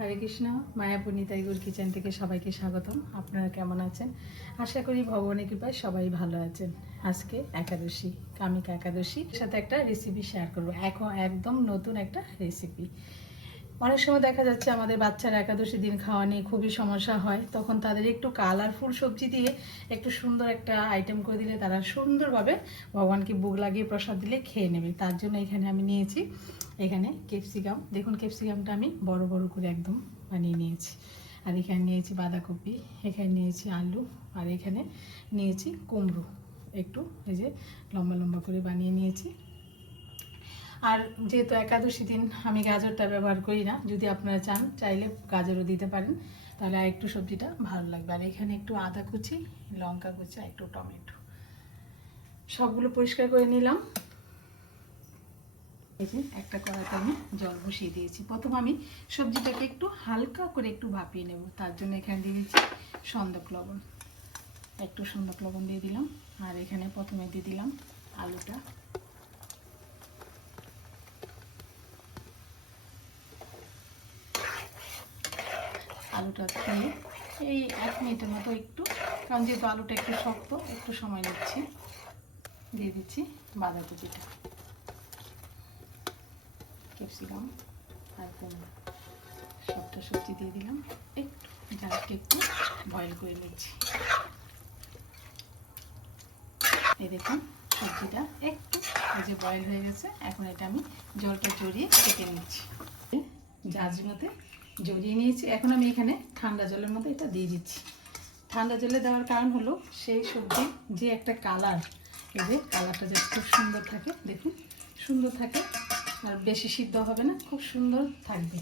হরে Krishna. Mayapur Nitai Gour kitchen থেকে সবাইকে স্বাগতম। আপনারা কেমন আছেন? আশা করি ভগবানের কৃপায় সবাই ভালো আছেন। আজকে একাদশী, কামিকা একাদশীর সাথে একটা রেসিপি শেয়ার করবো। এখন একদম নতুন একটা রেসিপি। অনেক সময় দেখা যাচ্ছে আমাদের বাচ্চারা একাদশী দিন খাওয়া নিয়ে খুবই সমস্যা হয়, তখন তাদের একটু কালারফুল সবজি দিয়ে একটু সুন্দর একটা আইটেম করে দিলে তারা সুন্দরভাবে ভগবানকে ভোগ লাগিয়ে প্রসাদ দিলে খেয়ে নেবে। তার জন্য এখানে আমি নিয়েছি এখানে ক্যাপসিকাম। দেখুন ক্যাপসিকামটা আমি বড় বড় করে একদম বানিয়ে নিয়েছি। আর এখানে নিয়েছি বাঁধাকপি, এখানে নিয়েছি আলু, আর এখানে নিয়েছি কুমড়ো একটু এই যে লম্বা লম্বা করে বানিয়ে নিয়েছি। আর যেহেতু একাদশী দিন আমি গাজরটা ব্যবহার করি না, যদি আপনারা চান চাইলে গাজরও দিতে পারেন, তাহলে আর একটু সবজিটা ভালো লাগবে। আর এখানে একটু আদা কুচি, লঙ্কা কুচি, একটু টমেটো, সবগুলো পরিষ্কার করে নিলাম। এই যে একটা কড়াইতে আমি জল বসিয়ে দিয়েছি। প্রথম আমি সবজিটাকে একটু হালকা করে একটু ভাপিয়ে নেব। তার জন্য এখানে দিয়ে দিচ্ছি সন্দক লবণ, একটু সন্দক লবণ দিয়ে দিলাম। আর এখানে প্রথমে দিয়ে দিলাম আলুটা। আলুটা দিয়ে এই 1 মিনিটের মতো একটু, কারণ যেহেতু আলুটা একটু শক্ত, একটু সময় নিচ্ছি। দিয়ে দিচ্ছি বাঁধাকপিটা, ক্যাপসিকাম আর কুমড়ো, সবটা সবজি দিয়ে দিলাম। একটু জালকে একটু বয়েল করে নিচ্ছি। এই দেখুন সবজিটা একটু এই যে বয়েল হয়ে গেছে। এখন এটা আমি জলটা জড়িয়ে কেটে নিচ্ছি। জাজির মধ্যে জড়িয়ে নিয়েছি। এখন আমি এখানে ঠান্ডা জলের মধ্যে এটা দিয়ে দিচ্ছি। ঠান্ডা জলে দেওয়ার কারণ হলো সেই সবজি যে একটা কালার, এই যে কালারটা যাতে খুব সুন্দর থাকে, দেখুন সুন্দর থাকে, আর বেশি সিদ্ধ হবে না, খুব সুন্দর থাকবে।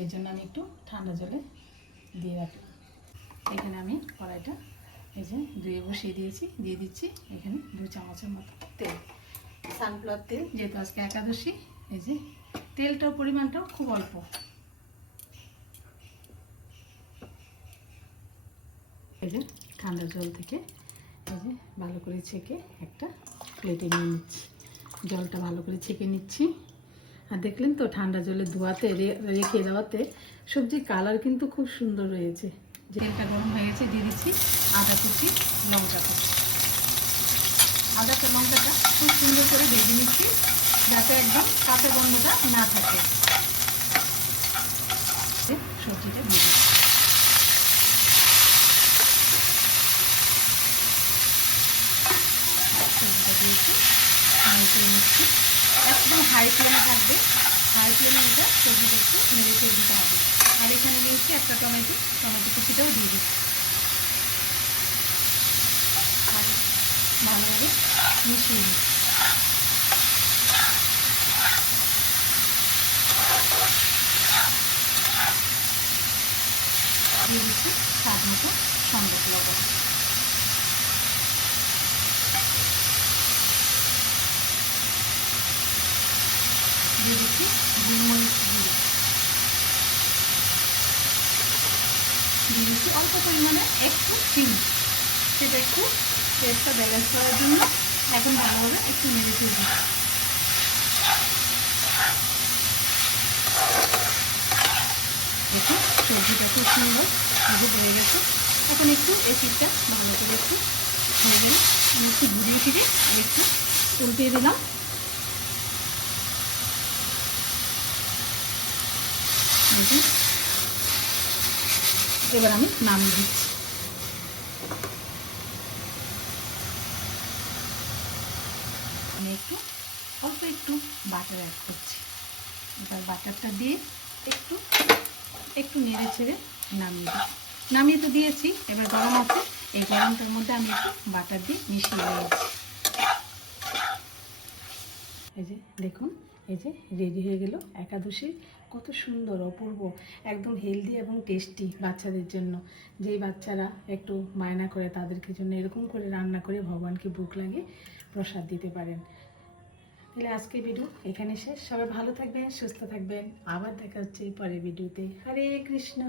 এই জন্য আমি একটু ঠান্ডা জলে দিয়ে রাখলাম। এখানে আমি কড়াইটা এই যে ধুয়ে বসিয়ে দিয়েছি। দিয়ে দিচ্ছি এখানে 2 চামচের মতো তেল, সানফ্লাওয়ার তেল। যেহেতু আজকে একাদশী, এই যে তেলটার পরিমাণটাও খুব অল্প। এই যে ঠান্ডা জল থেকে এই যে ভালো করে ছেঁকে একটা প্লেটে নিয়ে নিচ্ছি। জলটা ভালো করে ছেঁকে নিচ্ছি। আর দেখলেন তো ঠান্ডা জলে ধোয়াতে রেখে দেওয়াতে সবজির কালার কিন্তু খুব সুন্দর রয়েছে। তেলটা গরম হয়ে গেছে, দিয়ে দিচ্ছি আদা কুচি, লঙ্কা কুচি। আদাটা লঙ্কাটা খুব সুন্দর করে ভেজে নিচ্ছি, যাতে একদম কাঁচা গন্ধটা না থাকে। সবজিটা দিয়ে দিচ্ছি। সবজিটা দিয়েছি, নেড়ে নিচ্ছি। একদম হাই ফ্লেমে থাকবে। হাই ফ্লেমে এটা সবজিটা একটু নেড়ে চেড়ে দিতে হবে। আর এখানে নিয়েছি একটা টমেটো, টমেটো কুচিটাও দিয়ে দিচ্ছি। আর ভালোভাবে মিশিয়ে দিচ্ছি। দিয়ে দিচ্ছি স্বাদ মতো সন্দক লবণ। দিয়ে দিচ্ছি গোলমরিচ গুঁড়ো। দিয়ে দিচ্ছি অল্প পরিমাণে একটু চিনি, সেটা একটু টেস্টটা ব্যালেন্স করার জন্য। এখন ভালোভাবে একটু নেড়ে চেড়ে দিচ্ছি। দেখুন সবজিটা খুব সুন্দর ভেজে হয়ে গেছে। এখন একটু এই পিঠটা ভালো করে একটু হয়ে গেলে আমি একটু ঘুরিয়ে ফিরে একটু উল্টিয়ে দিলাম। দেখুন এবার আমি নামিয়ে দিচ্ছি। আমি একটু অল্প একটু বাটার অ্যাড করছি। এবার বাটারটা দিয়ে একটু একটু নেড়ে ছেড়ে নামিয়ে তো দিয়েছি। এবার গরম আছে, এই গরমটার মধ্যে আমি একটু বাটার দিয়ে মিশিয়ে নিয়েছি। এই যে দেখুন এই যে রেডি হয়ে গেল একাদশীর কত সুন্দর অপূর্ব, একদম হেলদি এবং টেস্টি বাচ্চাদের জন্য। যেই বাচ্চারা একটু বায়না করে তাদেরকে জন্য এরকম করে রান্না করে ভগবানকে ভোগ লাগিয়ে প্রসাদ দিতে পারেন। তাহলে আজকের ভিডিও এখানে শেষ। সবাই ভালো থাকবেন, সুস্থ থাকবেন। আবার দেখা হচ্ছে পরের ভিডিওতে। হরে কৃষ্ণ।